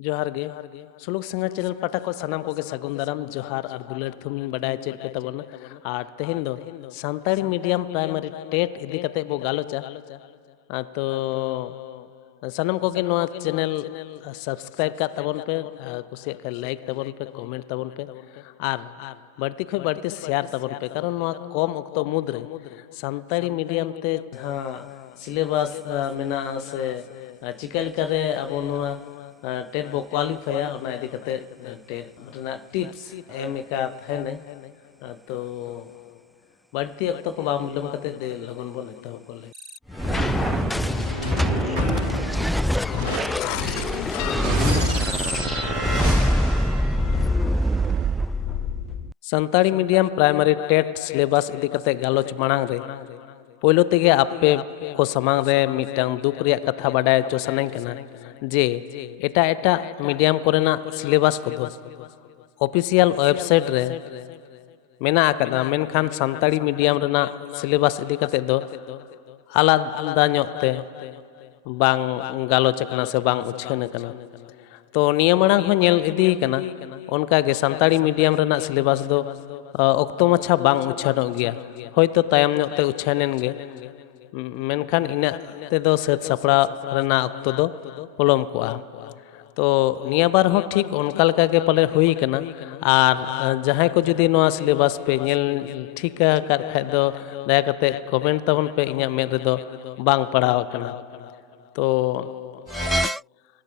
जोहार गे सुलुक singer channel पाटा को सानाम को सगुन दाराम जोहार और दुलर थुमिन बडाय चेर पे तबन और तेहिन दो सानताड़ी मीडियम प्राइमरी टेट इदी कते बो गालोचा तो सानाम को के नोआ चैनल सब्सक्राइब का तबन पे कुसिया का लाइक तबन पे कमेंट तबन पे और बढ़ती खय बढ़ती शेयर तबन पे कारण नोआ कम अक्तो मुद्रे सानताड़ी मीडियम ते सिलेबस मेना से चिका लेकारे अब नोआ टेट बो क्वालिफाया ओना इदी कते टेट रना टिप्स एम एका थाने तो बढ़ती अक्तो को बाम विलम कते दे लगन बन एतो को ले संताड़ी मीडियम प्राइमरी टेट सिलेबस इदी कते गालोच मांग रे पोलो तेगे आपे को समांग रे मिटांग दुख रिया कथा बाडाय चो सनाई कना जे एटा एटा मीडियम कोरेना सिलेबस को दो ऑफिशियल वेबसाइट रे मेना आकदा मेनखान संताड़ी मीडियम रेना सिलेबस इदी कते दो आलादा ᱧᱚᱜते बांग गालोच कना से बांग उछान कना तो निया मांग हो नेल इदी कना उनका गे संताड़ी मीडियम रेना सिलेबस दो ऑक्तो मछा बांग उछानो गया होयतो तायम ᱧᱚᱜते उछानेन गे मेनखान इना ते दो सेट सपड़ा रेना ऑक्तो दो पोलम कोआ तो निया बार हो ठीक उनका लगा के पले हुई कना और जहां को जुदी नोआ सिलेबस पे नेल ठीक कर खाय दो दया कते कमेंट तबन पे इना में रे दो बांग पड़ाव कना तो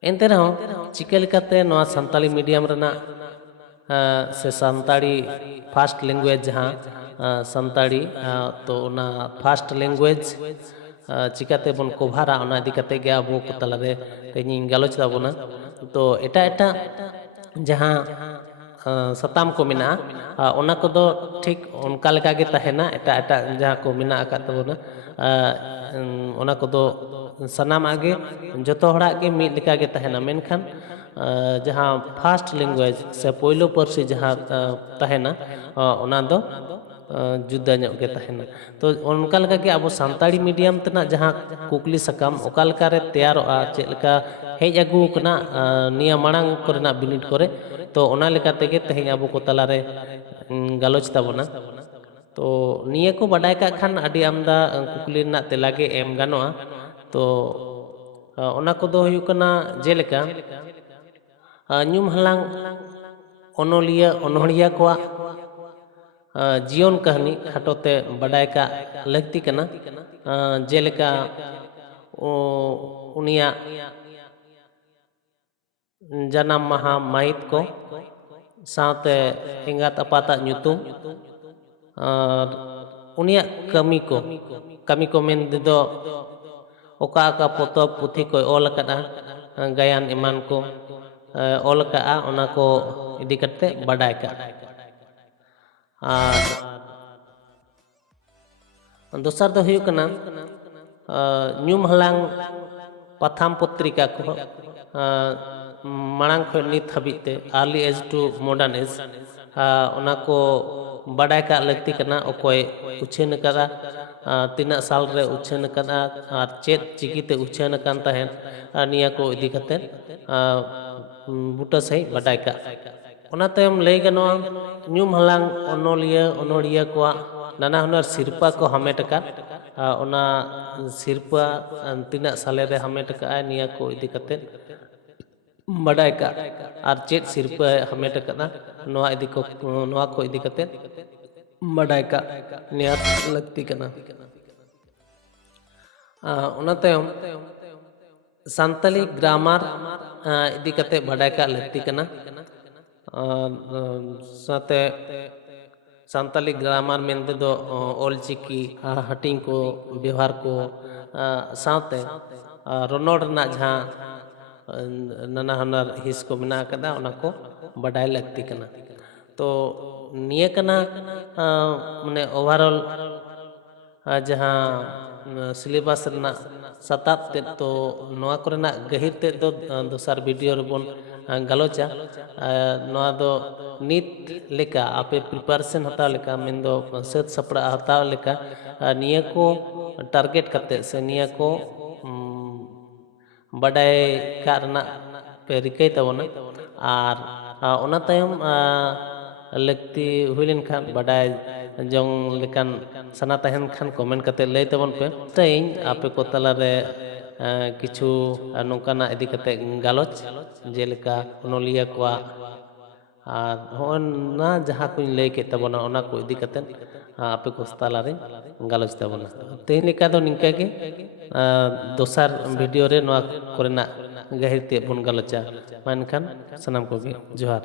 एंते रहो चिका लेकाते नोआ संताली मीडियम रेना से संताड़ी फास्ट लैंग्वेज जहां संताड़ी तो ना फास्ट लैंग्वेज चिकाते बन कोभारा ओना इदी कते गे अबो को तलारे तेनी गालोच ताबोना तो एटा एटा जहां सताम को मिना ओना को दो ठीक उनका लगा गे तहेना एटा एटा जहां को मिना आका तबोना ओना को दो सनाम आगे जतो हड़ा के मिद लेका गे तहेना मेनखान जहां फास्ट लैंग्वेज से पोइलो परसी जहां तहेना ओना दो जुदा ᱧᱚᱜ गे तहेना तो उनका लगा के अब सानताड़ी मीडियम तना जहां कुकली सकाम ओका लका रे तैयारोआ चेक लका हेज अगु कना निया मांग करना बिनिट करे तो ओना लेका तेगे तेहें अब को तला रे गालोच ताबोना तो निया को बडाय का खान अडी आमदा कुकली ना तेला गे एम गानोआ तो ओना को दो हुयु कना जेलेका ᱧᱩᱢ ᱦᱟᱞᱟᱝ ᱚᱱᱚᱞᱤᱭᱟᱹ ᱚᱱᱚᱲᱤᱭᱟᱹ ᱠᱚᱣᱟᱜ जीवन कहानी खाटोते बडाय का लगती कना जेलेका उनिया जनाम महा माहित को साथे एंगात अपाता ᱧᱩᱛᱩᱢ उनिया कमी को मेन दो ओका का पोतब पुथी को ओल कदा गायन ईमान को ओल का ओना को इदी करते बडाय का दोसर दो हुयु कना ᱧᱩᱢ हलांग पथाम पत्रिका को मांग खो नित हबीते early age to modern age ओना को बडाय का लगती कना ओकोय उछेन कदा तीना साल रे उछेन कदा और चेत चिकीते उछेन कान तहेन निया को इदी कते बुटा सही बडाय का ओना तयम लay गनोआ ᱧᱩᱢ हलांग अनोलिया अनोड़िया को नाना हुनर सिरपा को हमेट का ओना सिरपा तीना साले रे हमेट का निया को इदी कते बडाय का और चेत सिरपा हमेट कदा नोआ को इदी कते बडाय का निया लगती कना ओना तयम संताली ग्रामर इदी कते बडाय का लगती कना साथे संताली ग्रामर मेनते दो ओल चिकी हटिंग को व्यवहार को साथे रोनोड़ ना जहां नाना हनर हिस को मिना कदा ओना को बडाय लगती कना तो निया कना माने ओवरऑल जहां सिलेबस रना सताब ते तो नोआ कोरेना गहिर ते दो दोसर वीडियो रेबन गालोचा नोआ दो नित लेका आपे प्रिपरेशन हता लेका मेन दो सेत सपड़ा हता लेका निया को टारगेट करते से निया को बडाय कारना ᱯᱮ ᱨᱤᱠᱟᱹᱭ ᱛᱟᱵᱚᱱᱟ ᱟᱨ ᱚᱱᱟ ᱛᱟᱭᱚᱢ ᱞᱟᱹᱠᱛᱤ ᱦᱩᱭ ᱞᱮᱱᱠᱷᱟᱱ ᱵᱟᱰᱟᱭ ᱡᱚᱝ ᱞᱮᱠᱟᱱ ᱥᱟᱱᱟ ᱛᱟᱦᱮᱱ ᱠᱷᱟᱱ ᱠᱚᱢᱮᱱᱴ ᱠᱟᱛᱮ ᱞᱟᱹᱭ ᱛᱟᱵᱚᱱ ᱯᱮ ᱛᱮᱦᱮᱧ ᱟᱯᱮ ᱠᱚ ᱛᱟᱞᱟᱨᱮ ᱠᱤᱪᱷᱩ ᱱᱚᱝᱠᱟᱱᱟᱜ ᱤᱫᱤ ᱠᱟᱛᱮ ᱜᱟᱞᱚᱪ ᱡᱮᱞᱮᱠᱟ ᱚᱱᱚᱞᱤᱭᱟᱹ ᱠᱚᱣᱟᱜ ᱟᱨ ᱦᱚᱸᱜᱼᱚ ᱱᱟ ᱡᱟᱦᱟᱸ ᱠᱚᱧ ᱞᱟᱹᱭ ᱠᱮᱫ ᱛᱟᱵᱚᱱᱟ ᱚᱱᱟ ᱠᱚ ᱤᱫᱤ ᱠᱟᱛᱮᱫ ᱟᱯᱮ ᱠᱚ ᱛᱟᱞᱟᱨᱮᱧ ᱜᱟᱞᱚᱪ ᱛᱟᱵᱚᱱᱟ ᱛᱮᱦᱮᱧ ᱞᱮᱠᱟ ᱫᱚ ᱱᱤᱝᱠᱟᱹ ᱜᱮ ᱫᱚᱥᱟᱨ ᱵᱷᱤᱰᱤᱭᱳ ᱨᱮ ᱱᱚᱣᱟ ᱠᱚᱨᱮᱱᱟᱜ ᱜᱟᱹᱦᱤᱨ ᱛᱮ ᱵᱚᱱ ᱜᱟᱞᱚᱪᱟ ᱢᱟ ᱮᱱᱠᱷᱟᱱ ᱥᱟᱱᱟᱢ ᱠᱚᱜᱮ ᱡᱚᱦᱟᱨ